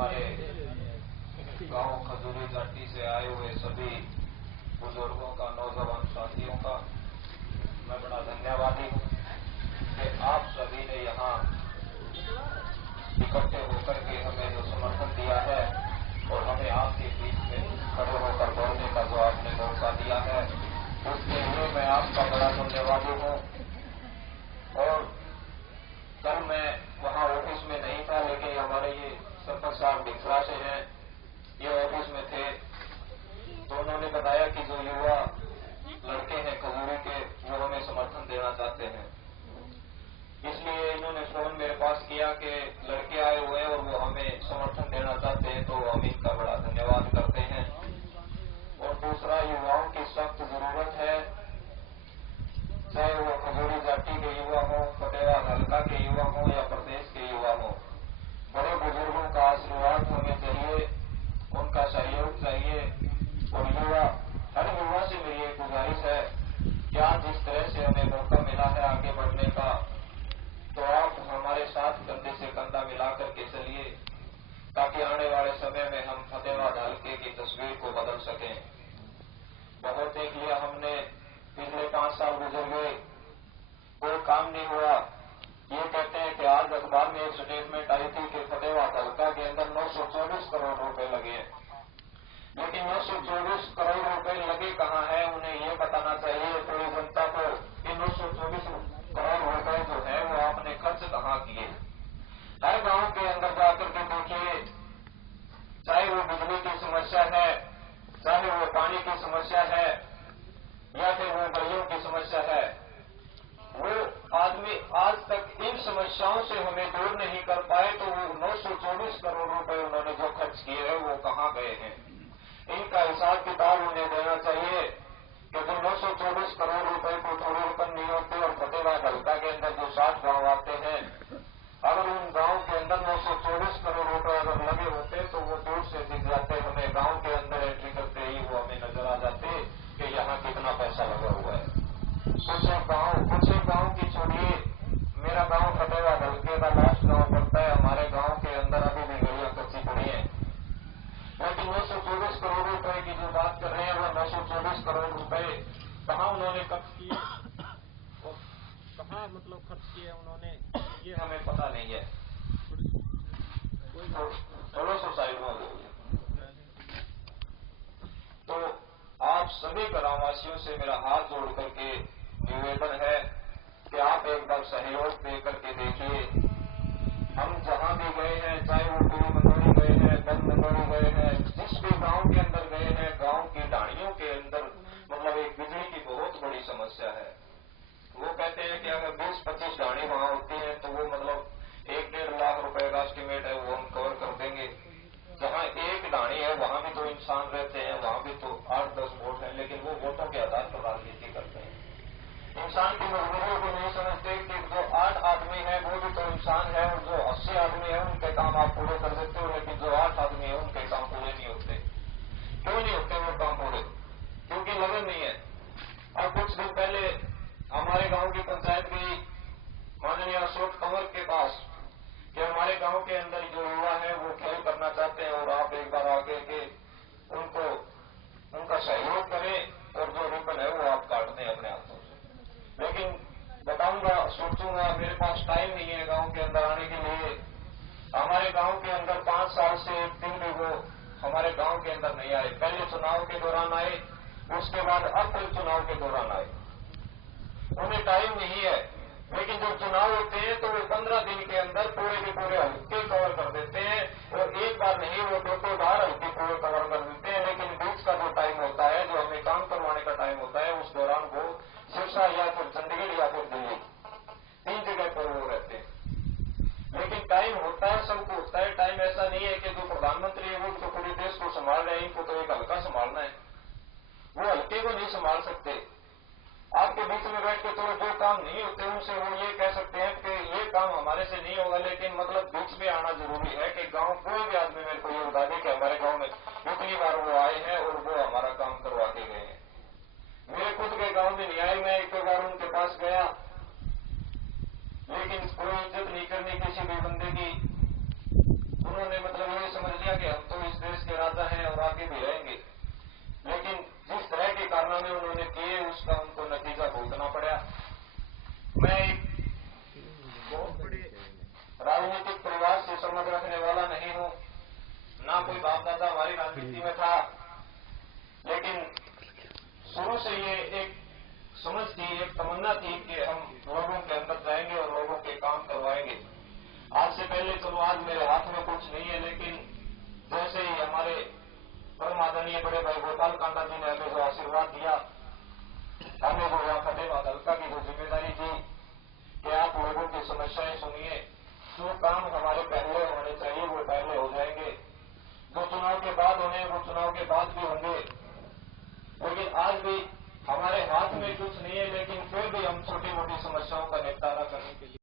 हमारे गांव खजूरी घाटी से आए हुए सभी बुजुर्गों का, नौजवान साथियों का मैं बड़ा धन्यवादी हूँ कि आप सभी ने यहाँ इकट्ठे होकर के हमें जो समर्थन दिया है और हमें आपके बीच में खड़े होकर बोलने का जो आपने मौका दिया है, उसके लिए मैं आपका बड़ा धन्यवादी हूँ। और कल मैं वहाँ ऑफिस में नहीं था, लेकिन हमारे ये सरपंच साहब डिक्रा से हैं, ये ऑफिस में थे, तो उन्होंने बताया कि जो युवा लड़के हैं खजूरी के, वो हमें समर्थन देना चाहते हैं। इसलिए इन्होंने फोन मेरे पास किया कि लड़के आए हुए हैं और वो हमें समर्थन देना चाहते हैं, तो हम इनका बड़ा धन्यवाद करते हैं। और दूसरा, युवाओं की सख्त जरूरत है, चाहे वो खजूरी घाटी के युवा हो, फतेहाबाद हल्का के युवा हो या प्रदेश के युवा हो, बड़े बुजुर्गों का आशीर्वाद हमें चाहिए, उनका सहयोग चाहिए। और हर युवा से मेरी एक गुजारिश है कि आज जिस तरह से हमें मौका मिला है आगे बढ़ने का, तो आप हमारे साथ कंधे से कंधा मिलाकर के चलिए, ताकि आने वाले समय में हम फतेहाबाद हल्के की तस्वीर को बदल सकें। बहुत देख लिया हमने, पिछले 5 साल गुजर गए, कोई काम नहीं हुआ। ये कहते हैं कि आज अखबार में एक स्टेटमेंट आई थी कि फतेहाबाद हल्का के अंदर 924 करोड़ रुपए लगे हैं, लेकिन 924 करोड़ रुपए लगे कहाँ है, उन्हें ये बताना चाहिए पूरी जनता को कि 924 करोड़ रुपए जो है वो आपने खर्च कहाँ किए। हर गांव के अंदर जाकर के देखिए, चाहे वो बिजली की समस्या है, चाहे वो पानी की समस्या है, या फिर वो गलियों की समस्या है, वो आदमी आज तक इन समस्याओं से हमें दूर नहीं कर पाए, तो वो 924 करोड़ रुपए उन्होंने जो खर्च किए हैं वो कहाँ गए हैं। इनका हिसाब किताब उन्हें देना चाहिए, क्योंकि 924 करोड़ रुपए को थोड़ी रकम नहीं होती। और फतेहाबाद हल्का के अंदर जो 60 गांव आते हैं, अगर उन गांव के अंदर 924 करोड़ रुपए अगर लगे होते तो वो दूर से दिख जाते, हमें गांव के अंदर एंट्री करते ही वो हमें नजर आ जाते कि यहाँ कितना पैसा लगा हुआ है। कुछ एक गांव की छोड़िए, मेरा गांव फतेहाबाद हल्के का लास्ट गांव पड़ता है, हमारे गांव के अंदर अभी भी गलियां कच्ची पड़ी हैं। लेकिन 924 करोड़ रुपए की जो बात कर रहे हैं, वो 924 करोड़ रुपए कहाँ उन्होंने खर्च किए, कहाँ मतलब खर्च किए उन्होंने, ये हमें पता नहीं है। थोड़ा सा साइड में हो गया। तो आप सभी ग्रामवासियों से मेरा हाथ जोड़ करके निवेदन है कि आप एक बार सहयोग दे करके देखिए। हम जहां भी गए हैं, चाहे वो पूरी मंदोरी गए हैं, बंद मंदोरी गए हैं, जिस भी गांव के अंदर गए हैं, गांव की ढाणियों के अंदर मतलब एक बिजली की बहुत बड़ी समस्या है। वो कहते हैं कि अगर 20-25 ढाणी वहां होती है तो वो मतलब 1-1.5 लाख रुपए का एस्टिमेट है, वो हम कवर कर देंगे। जहां एक ढाणी है वहां भी तो इंसान रहते हैं, वहां भी तो 8-10 वोट है, लेकिन वो वोटों के आधार पर राजनीति करते हैं। इंसान की मजबूरियों को नहीं समझते कि जो 8 आदमी है वो भी तो इंसान है, और जो 80 आदमी है उनके काम आप पूरे कर देते हो, लेकिन जो 8 आदमी है उनके काम पूरे नहीं होते। क्यों नहीं होते वो काम पूरे? क्योंकि लगन नहीं है। अब कुछ दिन पहले हमारे गांव की पंचायत गई माननीय अशोक कंवर के पास कि हमारे गांव के अंदर जो युवा है वो खेल करना चाहते हैं, और आप एक बार आगे के उनको उनका सहयोग करें और जो रिबन है वो आप काट दें अपने हाथों से। लेकिन बताऊंगा, सोचूंगा, मेरे पास टाइम नहीं है गांव के अंदर आने के लिए। हमारे गांव के अंदर 5 साल से एक दिन भी वो हमारे गांव के अंदर नहीं आए। पहले चुनाव के दौरान आए, उसके बाद अब फिर चुनाव के दौरान आए। उन्हें टाइम नहीं है, लेकिन जब चुनाव होते हैं तो वो 15 दिन के अंदर पूरे के पूरे हल्के कवर कर देते हैं, और एक बार नहीं वो 2-2 बार हल्के पूरे कवर कर देते हैं। लेकिन बीच का जो टाइम होता है, जो हमें काम करवाने का टाइम होता है, उस दौरान वो सिरसा या फिर चंडीगढ़ या फिर दिल्ली, 3 जगह पर वो रहते हैं। लेकिन टाइम होता है, सबको होता है टाइम। ऐसा नहीं है कि जो प्रधानमंत्री है वो तो पूरे देश को संभाल रहे हैं, इनको तो एक हल्का संभालना है, वो हल्के को नहीं संभाल सकते। आपके बीच में बैठ के तो जो काम नहीं होते उनसे वो ये कह सकते हैं कि ये काम हमारे से नहीं होगा, लेकिन मतलब बीच में आना जरूरी है कि गांव कोई भी आदमी मेरे को ये बता दे कि हमारे गांव में इतनी बार वो आए हैं और वो हमारा काम करवा के गए हैं। मेरे खुद के गांव में नहीं आए, मैं एक बार उनके पास गया, लेकिन कोई इज्जत नहीं करनी किसी भी बंदे की। उन्होंने मतलब ये समझ मत रखने वाला नहीं हूँ, ना कोई बाप दादा हमारी राजनीति में था, लेकिन शुरू से ये एक समझ थी, एक तमन्ना थी कि हम लोगों के अंदर जाएंगे और लोगों के काम करवाएंगे। आज से पहले चलो आज मेरे हाथ में कुछ नहीं है, लेकिन जैसे ही हमारे परम आदरणीय बड़े भाई गोपाल कांडा जी ने हमें जो आशीर्वाद दिया, हमें जो यहाँ फतेहाबाद हल्का की जो जिम्मेदारी दी कि आप लोगों की समस्याएं सुनिए, जो काम हमारे पहले होने चाहिए वो पहले हो जाएंगे, जो चुनाव के बाद होने वो चुनाव के बाद भी होंगे। लेकिन आज भी हमारे हाथ में कुछ नहीं है, लेकिन फिर भी हम छोटी मोटी समस्याओं का निपटारा करने के लिए